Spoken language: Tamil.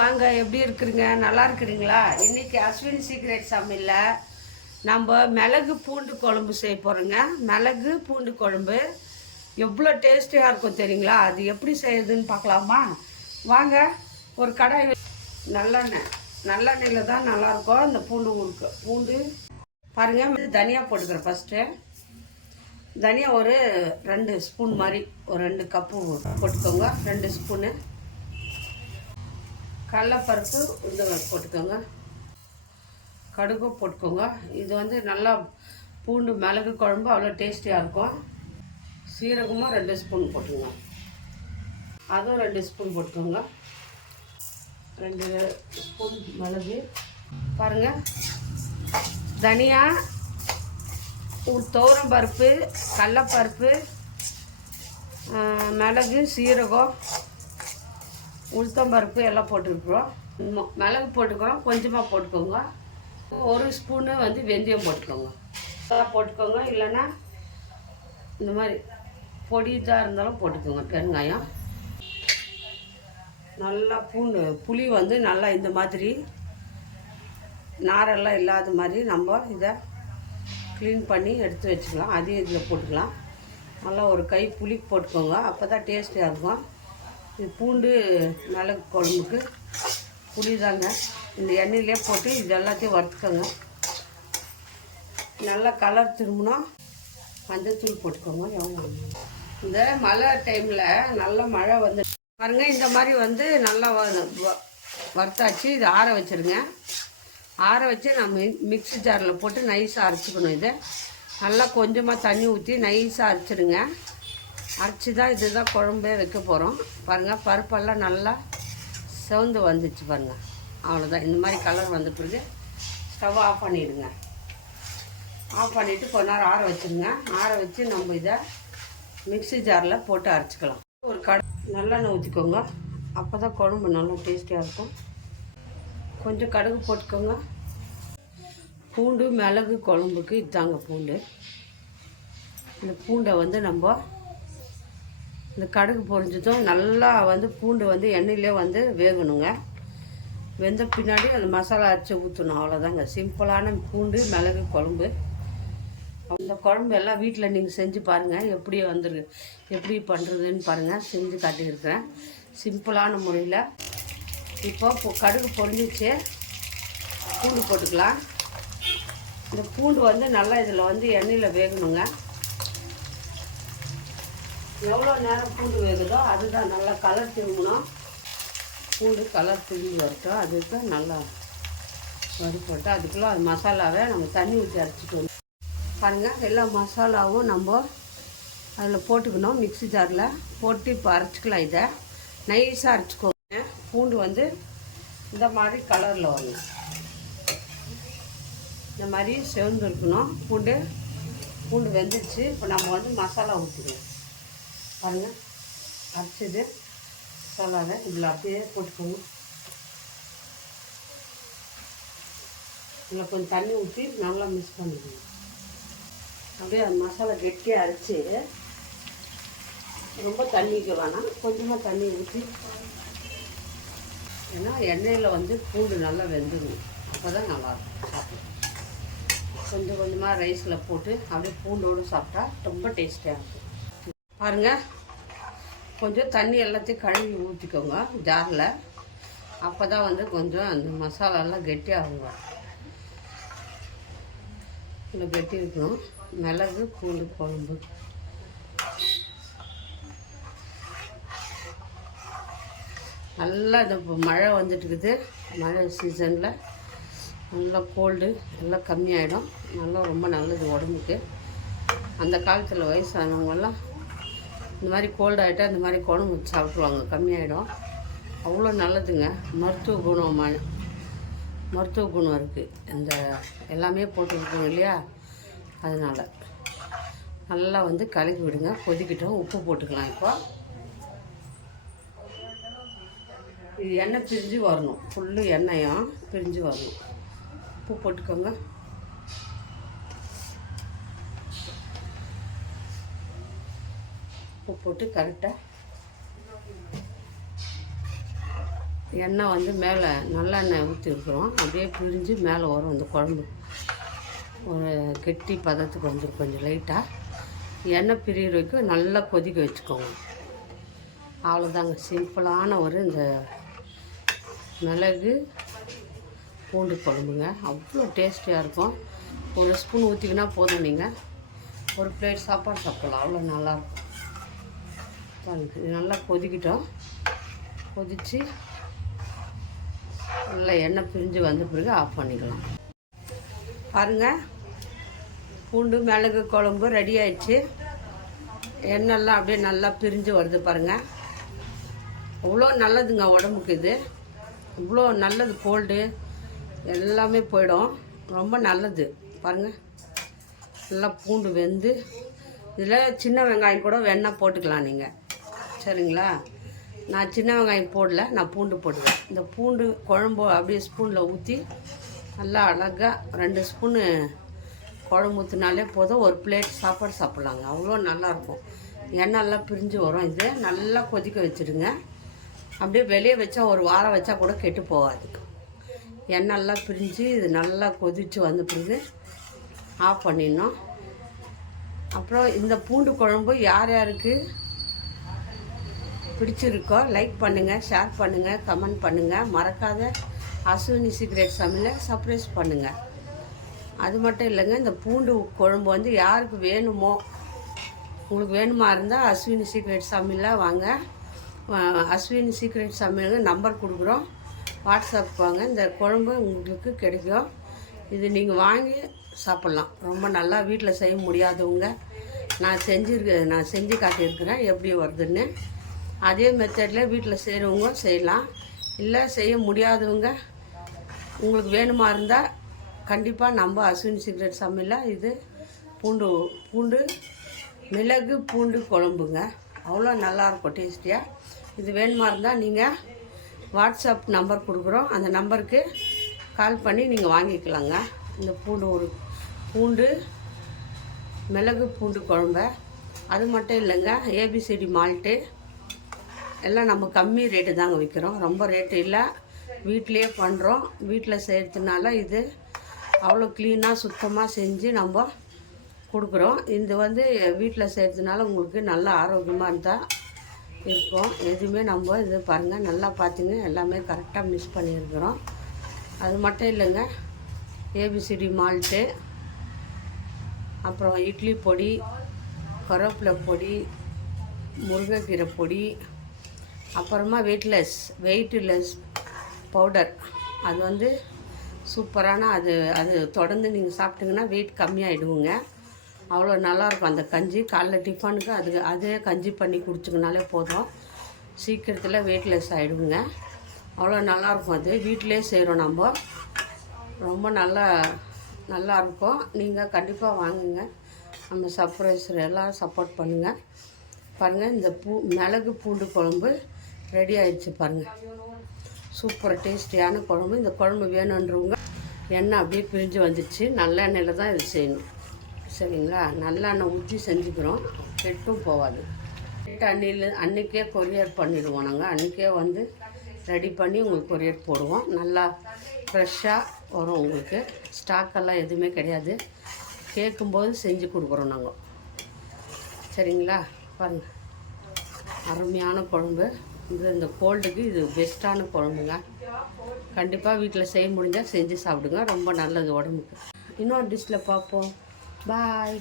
வாங்க, எப்படி இருக்கிறீங்க? நல்லா இருக்கிறீங்களா? இன்றைக்கி அஸ்வின் சீக்ரெட் சமையலில் நம்ம மிளகு பூண்டு குழம்பு செய்ய போகிறோங்க. மிளகு பூண்டு குழம்பு எவ்வளோ டேஸ்டியாக இருக்கும் தெரியுங்களா? அது எப்படி செய்யுதுன்னு பார்க்கலாமா? வாங்க. ஒரு கடாய் நல்லெண்ணெயில் தான் நல்லாயிருக்கும் இந்த பூண்டு ஊருக்கு. பூண்டு பாருங்கள், தனியாக போட்டுக்கிறேன். ஃபஸ்ட்டு தனியா ஒரு 2 ஸ்பூன் மாதிரி, ஒரு 2 கப்பு போட்டுக்கோங்க. 2 ஸ்பூனு கடலைப்பருப்பு உளுந்தம்பருப்பு போட்டுக்கோங்க. கடுகு போட்டுக்கோங்க. இது வந்து நல்லா பூண்டு மிளகு குழம்பு அவ்வளோ டேஸ்டியாக இருக்கும். சீரகமும் 2 ஸ்பூன் போட்டுக்கோங்க. அதுவும் 2 ஸ்பூன் போட்டுக்கோங்க. 2 ஸ்பூன் மிளகு பாருங்கள். தனியா, துவரம் பருப்பு, கடலைப்பருப்பு, மிளகு, சீரகம், உளுத்தம்பருப்பு எல்லாம் போட்டுருக்குறோம். மிளகு போட்டுக்கிறோம், கொஞ்சமாக போட்டுக்கோங்க. 1 ஸ்பூனு வந்து வெந்தயம் போட்டுக்கோங்க. போட்டுக்கோங்க. இல்லைன்னா இந்த மாதிரி பொடி இதாக இருந்தாலும் போட்டுக்கோங்க. பெருங்காயம். நல்லா புளி வந்து நல்லா இந்த மாதிரி நாரெல்லாம் இல்லாத மாதிரி நம்ம இதை க்ளீன் பண்ணி எடுத்து வச்சுக்கலாம். அதையும் இதில் போட்டுக்கலாம். நல்லா ஒரு கை புளி போட்டுக்கோங்க. அப்போ தான் டேஸ்டியாக இருக்கும். இது பூண்டு மிளகு குழம்புக்கு புளி தாங்க. இந்த எண்ணெயிலே போட்டு இது எல்லாத்தையும் வறுத்துக்கோங்க. நல்லா கலர் திரும்பினோம் மஞ்சள்தூள் போட்டுக்கோங்க. இந்த மழை டைமில் நல்ல மழை வந்து பாருங்க. இந்த மாதிரி வந்து நல்லா வறுத்தாச்சு. இது ஆற வச்சுருங்க. ஆற வச்சு நம்ம மிக்ஸி ஜாரில் போட்டு நைஸாக அரைச்சிக்கணும். இதை நல்லா கொஞ்சமாக தண்ணி ஊற்றி நைஸாக அரைச்சிடுங்க. அரைச்சி தான் இதுதான் குழம்பே வைக்க போகிறோம். பாருங்கள், பருப்பெல்லாம் நல்லா செவந்து வந்துச்சு பாருங்கள். அவ்வளோதான். இந்த மாதிரி கலர் வந்த பிறகு ஸ்டவ் ஆஃப் பண்ணிவிடுங்க. ஆஃப் பண்ணிவிட்டு கொஞ்ச நேரம் ஆற வச்சுருங்க. ஆற வச்சு நம்ம இதை மிக்ஸி ஜாரில் போட்டு அரைச்சிக்கலாம். ஒரு நல்லெண்ணெய் ஊற்றிக்கோங்க. அப்போ தான் குழம்பு நல்லா டேஸ்டியாக இருக்கும். கொஞ்சம் கடுகு போட்டுக்கோங்க. பூண்டு மிளகு குழம்புக்கு இதாங்க பூண்டு. இந்த பூண்டை வந்து நம்ம இந்த கடுகு பொரிஞ்சதும் நல்லா வந்து பூண்டு வந்து எண்ணெயிலே வந்து வேகணுங்க. வெந்த பின்னாடி அந்த மசாலா அரைச்சி ஊற்றணும். அவ்வளோதாங்க. சிம்பிளான பூண்டு மிளகு குழம்பு. அந்த குழம்பு எல்லாம் வீட்டில் நீங்கள் செஞ்சு பாருங்கள். எப்படி பண்ணுறதுன்னு பாருங்கள். செஞ்சு காட்டியிருக்கிறேன் சிம்பிளான முறையில். இப்போ கடுகு பொரிஞ்சிச்சு. பூண்டு போட்டுக்கலாம். இந்த பூண்டு வந்து நல்லா இதில் வந்து எண்ணெயில் வேகணுங்க. எவ்வளோ நேரம் பூண்டு வேகுதோ அதுதான் நல்லா கலர் திரும்பணும். பூண்டு கலர் திரும்பி வரட்டும். அதுக்கு நல்லா வறுப்பட்டு அதுக்குள்ளே அது மசாலாவை நம்ம தண்ணி ஊற்றி அரைச்சிட்டு வந்து பாருங்கள். எல்லா மசாலாவும் நம்ம அதில் போட்டுக்கணும். மிக்ஸி ஜாரில் போட்டு இப்போ அரைச்சிக்கலாம். இதை நைஸாக அரைச்சிக்கோங்க. பூண்டு வந்து இந்த மாதிரி கலரில் வரணும். இந்த மாதிரி செவந்து இருக்கணும். பூண்டு வெந்துச்சு. இப்போ நம்ம வந்து மசாலா ஊற்றிக்கணும். பாருங்கள், அரைச்சது மசாலாவை இதில் அப்படியே போட்டுக்கோங்க. இதில் கொஞ்சம் தண்ணி ஊற்றி நல்லா மிக்ஸ் பண்ணிக்கணும். அப்படியே அந்த மசாலா கெட்டியாக அரைச்சி, ரொம்ப தண்ணிக்கு வேணாம், கொஞ்சமாக தண்ணி ஊற்றி. ஏன்னா எண்ணெயில் வந்து பூண்டு நல்லா வெந்துடும். அப்போ தான் நல்லாயிருக்கும் சாப்பிடும். கொஞ்சம் கொஞ்சமாக ரைஸில் போட்டு அப்படியே பூண்டோடு சாப்பிட்டா ரொம்ப டேஸ்டியாக இருக்கும். பாருங்கள், கொஞ்சம் தண்ணி எல்லாத்தையும் கழுவி ஊற்றிக்கோங்க ஜாரில். அப்போ தான் வந்து கொஞ்சம் அந்த மசாலாலாம் கெட்டியாகுங்க. இன்னும் கெட்டி இருக்கணும். மிளகு பூண்டு குழம்பு நல்லா இந்த மழை வந்துட்டுருக்குது. மழை சீசனில் நல்லா கோல்டு எல்லாம் கம்மியாயிடும். நல்லா ரொம்ப நல்லது உடம்புக்கு. அந்த காலத்தில் வயசானவங்கெல்லாம் இந்த மாதிரி கோல்டு ஆகிட்டா இந்த மாதிரி குழம்பு வச்சு சாப்பிட்ருவாங்க. கம்மியாயிடும். அவ்வளோ நல்லதுங்க. மருத்துவ குணம் இருக்குது. இந்த எல்லாமே போட்டுருக்கோம் இல்லையா? அதனால் நல்லா வந்து கலக்கி விடுங்க. கொதிக்கிட்டோம். உப்பு போட்டுக்கலாம். இப்போ இது எண்ணெய் பிரிஞ்சு வரணும். ஃபுல்லு எண்ணெயும் பிரிஞ்சு வரணும். உப்பு போட்டுக்கோங்க. உப்பு போட்டு கரெக்டாக எண்ணெய் வந்து மேலே நல்லெண்ணெய் ஊற்றிருக்குறோம். அப்படியே பிரிஞ்சு மேலே வரும் இந்த குழம்பு. ஒரு கெட்டி பதத்துக்கு வந்துடும். கொஞ்சம் லைட்டாக எண்ணெய் பிரியிற வரைக்கும் நல்லா கொதிக்க வச்சுக்கோங்க. அவ்வளோதாங்க, சிம்பிளான ஒரு இந்த மிளகு பூண்டு குழம்புங்க. அவ்வளோ டேஸ்டியாக இருக்கும். ஒரு ஸ்பூன் ஊற்றிக்கினா போதும், நீங்கள் ஒரு பிளேட் சாப்பாடு சாப்பிடலாம். அவ்வளோ நல்லாயிருக்கும். பாருங்க, இது நல்லா கொதிக்கிட்டோம். கொதித்து நல்லா எண்ணெய் பிரிஞ்சு வந்த பிறகு ஆஃப் பண்ணிக்கலாம். பாருங்கள், பூண்டு மிளகு குழம்பு ரெடி ஆயிடுச்சு. எண்ணெய்லாம் அப்படியே நல்லா பிரிஞ்சு வருது பாருங்கள். அவ்வளோ நல்லதுங்க உடம்புக்கு. இது இவ்வளோ நல்லது. கோல்டு எல்லாமே போயிடும். ரொம்ப நல்லது. பாருங்கள், நல்லா பூண்டு வெந்து இதில் சின்ன வெங்காயம் கூட வெண்ணெய் போட்டுக்கலாம் நீங்கள். சரிங்களா? நான் சின்ன வெங்காயம் போடல, நான் பூண்டு போட்டுக்கிறேன். இந்த பூண்டு குழம்பு அப்படியே ஸ்பூனில் ஊற்றி நல்லா அழகாக 2 ஸ்பூனு குழம்பு ஊற்றினாலே போதும். ஒரு பிளேட் சாப்பாடு சாப்பிட்லாங்க. அவ்வளோ நல்லாயிருக்கும். எண்ணெய்லாம் பிரிஞ்சு வரும். இது நல்லா கொதிக்க வச்சுடுங்க. அப்படியே வெளியே வச்சா ஒரு வாரம் வச்சா கூட கெட்டு போகாது. எண்ணெய்லாம் பிரிஞ்சு இது நல்லா கொதித்து வந்த பிறகு ஆஃப் பண்ணிடணும். அப்புறம் இந்த பூண்டு குழம்பு யார் யாருக்கு பிடிச்சிருக்கோ லைக் பண்ணுங்கள், ஷேர் பண்ணுங்கள், கமெண்ட் பண்ணுங்கள். மறக்காத அஸ்வினி சீக்ரெட் சமையலை சர்ப்ரைஸ் பண்ணுங்கள். அது மட்டும் இல்லைங்க, இந்த பூண்டு குழம்பு வந்து யாருக்கு வேணுமோ, உங்களுக்கு வேணுமா இருந்தால் அஸ்வினி சீக்ரெட் சமையலில் வாங்க. அஸ்வினி சீக்ரெட் சமையலுக்கு நம்பர் கொடுக்குறோம். வாட்ஸ்அப் வாங்க. இந்த குழம்பு உங்களுக்கு கிடைக்கும். இது நீங்கள் வாங்கி சாப்பிட்லாம். ரொம்ப நல்லா. வீட்டில் செய்ய முடியாதவங்க நான் செஞ்சு காட்டியிருக்கிறேன் எப்படி வருதுன்னு. அதே மெத்தடில் வீட்டில் செய்கிறவங்க செய்யலாம். இல்லை செய்ய முடியாதவங்க உங்களுக்கு வேணுமா இருந்தால் கண்டிப்பாக நம்ம அஸ்வினி சீக்ரெட் சமையலில் இது பூண்டு மிளகு பூண்டு குழம்புங்க. அவ்வளோ நல்லாயிருக்கும் டேஸ்டியாக. இது வேணுமா இருந்தால் நீங்கள் வாட்ஸ்அப் நம்பர் கொடுக்குறோம். அந்த நம்பருக்கு கால் பண்ணி நீங்கள் வாங்கிக்கலாங்க. இந்த பூண்டு மிளகு பூண்டு குழம்ப. அது மட்டும் இல்லைங்க, ஏபிசிடி மால்ட்டு எல்லாம் நம்ம கம்மி ரேட்டு தாங்க விற்கிறோம். ரொம்ப ரேட்டு இல்லை. வீட்டிலையே பண்ணுறோம். வீட்டில் செய்கிறதுனால இது அவ்வளோ க்ளீனாக சுத்தமாக செஞ்சு நம்ம கொடுக்குறோம். இது வந்து வீட்டில் செய்கிறதுனால உங்களுக்கு நல்ல ஆரோக்கியமாக இருந்தால் இருக்கும். எதுவுமே நம்ம இது பாருங்கள், நல்லா பார்த்திங்க, எல்லாமே கரெக்டாக மிக்ஸ் பண்ணியிருக்கிறோம். அது மட்டும் இல்லைங்க, ஏபிசிடி மால்ட்டு, அப்புறம் இட்லி பொடி, கருவேப்பிலை பொடி, முருங்கைக்கீரை பொடி, அப்புறமா வெயிட்லெஸ் பவுடர். அது வந்து சூப்பரான அது தொடர்ந்து நீங்கள் சாப்பிட்டிங்கன்னா வெயிட் கம்மியாகிடுவோங்க. அவ்வளோ நல்லாயிருக்கும் அந்த கஞ்சி. காலைல டிஃபனுக்கு அதே கஞ்சி பண்ணி குடிச்சிங்கனாலே போதும். சீக்கிரத்தில் வெயிட்லெஸ் ஆகிடுவோங்க. அவ்வளோ நல்லாயிருக்கும். அது வீட்டிலே செய்கிறோம் நம்ம. ரொம்ப நல்லாயிருக்கும். நீங்கள் கண்டிப்பாக வாங்குங்க. நம்ம சர்ப்ரைஸர் எல்லாம் சப்போர்ட் பண்ணுங்கள். பாருங்கள், இந்த மிளகு பூண்டு குழம்பு ரெடி ஆகிடுச்சு பாருங்கள். சூப்பர் டேஸ்டியான குழம்பு. இந்த குழம்பு வேணுன்றவங்க எண்ணெய் அப்படியே பிரிஞ்சு வந்துடுச்சு. நல்லெண்ணெயில் தான் இது செய்யணும். சரிங்களா? நல்லெண்ணெய் ஊற்றி செஞ்சுக்கிறோம். கெட்டும் போகாது. அன்றைக்கே கொரியர் பண்ணிடுவோம் நாங்கள். அன்றைக்கே வந்து ரெடி பண்ணி உங்களுக்கு கொரியர் போடுவோம். நல்லா ஃப்ரெஷ்ஷாக வரும் உங்களுக்கு. ஸ்டாக்கெல்லாம் எதுவுமே கிடையாது. கேட்கும்போது செஞ்சு கொடுக்குறோம் நாங்கள். சரிங்களா? பாருங்கள், அருமையான குழம்பு. இந்த கோல்டுக்கு இது பெஸ்ட்டான குழம்புங்க. கண்டிப்பாக வீட்டில் செய்ய முடிஞ்சால் செஞ்சு சாப்பிடுங்க. ரொம்ப நல்லது உடம்புக்கு. இன்னொரு டிஷ்ஷில் பார்ப்போம். பாய்.